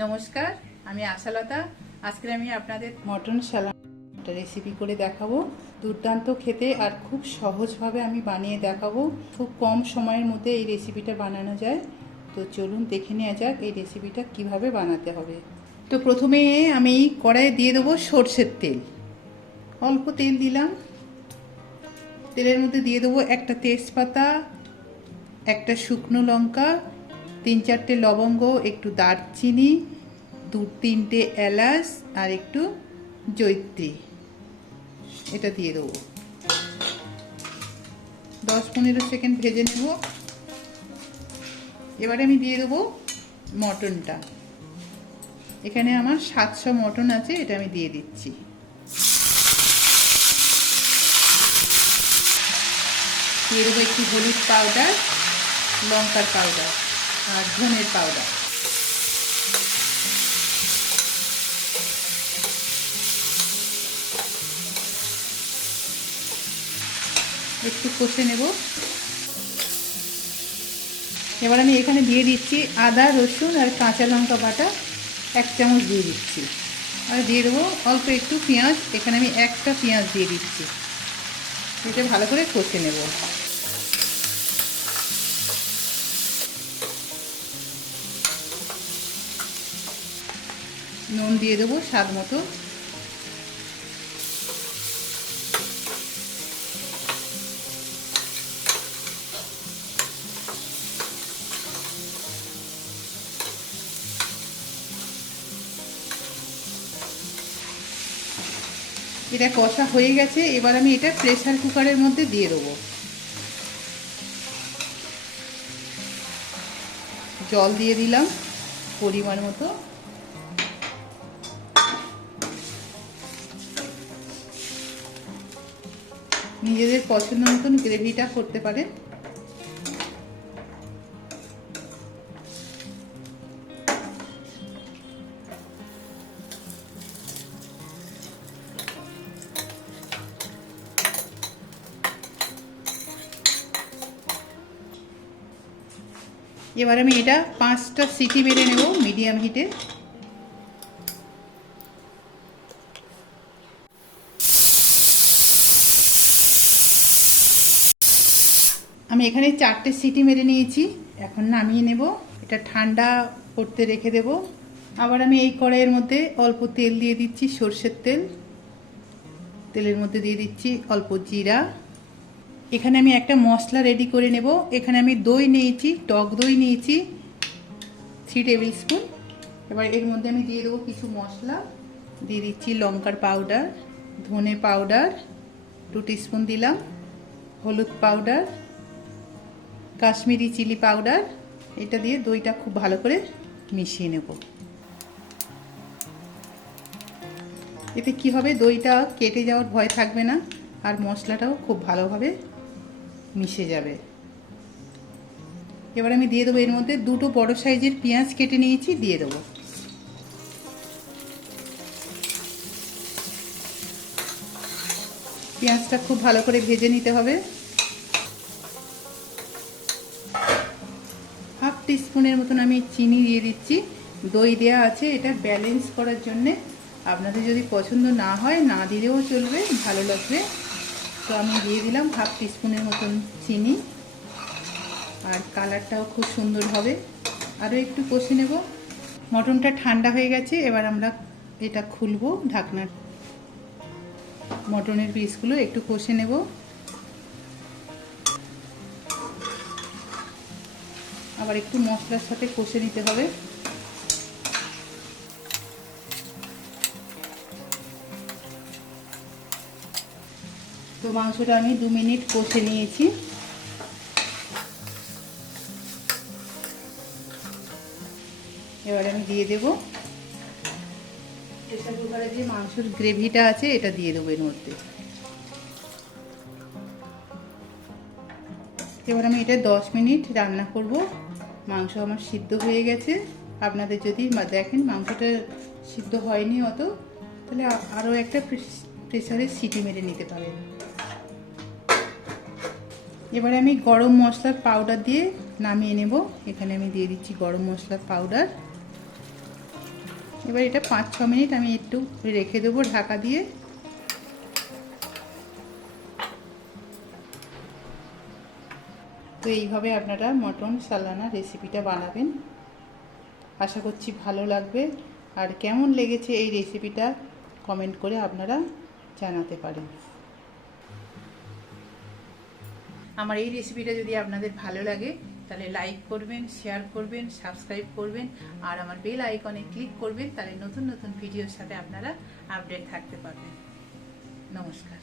নমস্কার, আমি আশালতা। আজকে আমি আপনাদের মটন সালাদ রেসিপি করে দেখাবো। দুর্দান্ত খেতে আর খুব সহজভাবে আমি বানিয়ে দেখাবো। খুব কম সময়ের মধ্যে এই রেসিপিটা বানানো যায়। তো চলুন দেখে নেওয়া যাক এই রেসিপিটা কিভাবে বানাতে হবে। তো প্রথমে আমি কড়াইয়ে দিয়ে দেবো সর্ষের তেল। অল্প তেল দিলাম। তেলের মধ্যে দিয়ে দেবো একটা তেজপাতা, একটা শুকনো লঙ্কা, 3-4টে লবঙ্গ, একটু দারচিনি, 2-3টে এলাচ আর একটু জয়িত্রী। এটা দিয়ে দেবো। 10-15 সেকেন্ড ভেজে নেব। এবারে আমি দিয়ে দেবো মটনটা। এখানে আমার 700 মটন আছে, এটা আমি দিয়ে দিচ্ছি। দিয়ে দেবো একটু হলুদ পাউডার, লঙ্কার পাউডার আর ধনের পাউডার। একটু কষে নেব। এবার আমি এখানে দিয়ে দিচ্ছি আদা, রসুন আর কাঁচা লঙ্কা বাটা 1 চামচ দিয়ে দিচ্ছি। আর দিয়ে দেবো অল্প একটু পেঁয়াজ। এখানে আমি একটা পেঁয়াজ দিয়ে দিচ্ছি। এটা ভালো করে কষে নেব। নুন দিয়ে দেবো স্বাদ মতো। এটা কষা হয়ে গেছে। এবার আমি এটা প্রেসার কুকারের মধ্যে দিয়ে দেবো। জল দিয়ে দিলাম পরিমাণ মতো। নিজেদের পছন্দ মতন গ্রেভিটা করতে পারেন। এবার আমি এটা 5টা সিটি মেরে নেব মিডিয়াম হিটে। আমি এখানে 4টে সিটি মেরে নিয়েছি। এখন নামিয়ে নেব। এটা ঠান্ডা করতে রেখে দেব। আবার আমি এই কড়াইয়ের মধ্যে অল্প তেল দিয়ে দিচ্ছি, সর্ষের তেল। তেলের মধ্যে দিয়ে দিচ্ছি অল্প জিরা। এখানে আমি একটা মশলা রেডি করে নেব। এখানে আমি দই নিয়েছি, টক দই নিয়েছি 3 টেবিল স্পুন। এবার এর মধ্যে আমি দিয়ে দেবো কিছু মশলা। দিয়ে দিচ্ছি লঙ্কার পাউডার, ধনে পাউডার 2 টিস্পুন দিলাম, হলুদ পাউডার, কাশ্মীরি চিলি পাউডার। এটা দিয়ে দইটা খুব ভালো করে মিশিয়ে নেব। এতে কি হবে, দইটা কেটে যাওয়ার ভয় থাকবে না আর মশলাটাও খুব ভালোভাবে মিশে যাবে। এবার আমি দিয়ে দেবো এর মধ্যে 2টো বড় সাইজের পেঁয়াজ কেটে নিয়েছি, দিয়ে দেবো। পেঁয়াজটা খুব ভালো করে ভেজে নিতে হবে। 1/2 টিস্পুনের মতন আমি চিনি দিয়ে দিচ্ছি। দই দেওয়া আছে এটা ব্যালেন্স করার জন্যে। আপনাদের যদি পছন্দ না হয় না দিলেও চলবে, ভালো লাগবে। তো আমি দিয়ে দিলাম 1/2 টিস্পুনের মতন চিনি। আর কালারটাও খুব সুন্দর হবে। আরও একটু কষে নেব। মটনটা ঠান্ডা হয়ে গেছে। এবার আমরা এটা খুলবো ঢাকনা। মটনের পিসগুলো একটু কষে নেব। আবার একটু মশলার সাথে কষে নিতে হবে। তো মাংসটা আমি 2 মিনিট কষে নিয়েছি। এবার আমি দিয়ে দেব প্রেসার কুকারে যে মাংসের গ্রেভিটা আছে এটা দিয়ে দেবো এর মধ্যে। এবার আমি এটা 10 মিনিট রান্না করব। মাংস আমার সিদ্ধ হয়ে গেছে। আপনাদের যদি দেখেন মাংসটা সিদ্ধ হয়নি অত, তাহলে আরও একটা প্রেসারে সিটি মেরে নিতে পারেন। এবারে আমি গরম মশলার পাউডার দিয়ে নামিয়ে নেব। এখানে আমি দিয়ে দিচ্ছি গরম মশলার পাউডার। এবার এটা 5-6 মিনিট আমি একটু রেখে দেবো ঢাকা দিয়ে। তো এইভাবে আপনারা মটন সালানা রেসিপিটা বানাবেন, আশা করছি ভালো লাগবে। আর কেমন লেগেছে এই রেসিপিটা কমেন্ট করে আপনারা জানাতে পারেন। আমার এই রেসিপিটা যদি আপনাদের ভালো লাগে তাহলে লাইক করবেন, শেয়ার করবেন, সাবস্ক্রাইব করবেন আর আমার বেল আইকনে ক্লিক করবেন, তাহলে নতুন নতুন ভিডিওর সাথে আপনারা আপডেট থাকতে পারবেন। নমস্কার।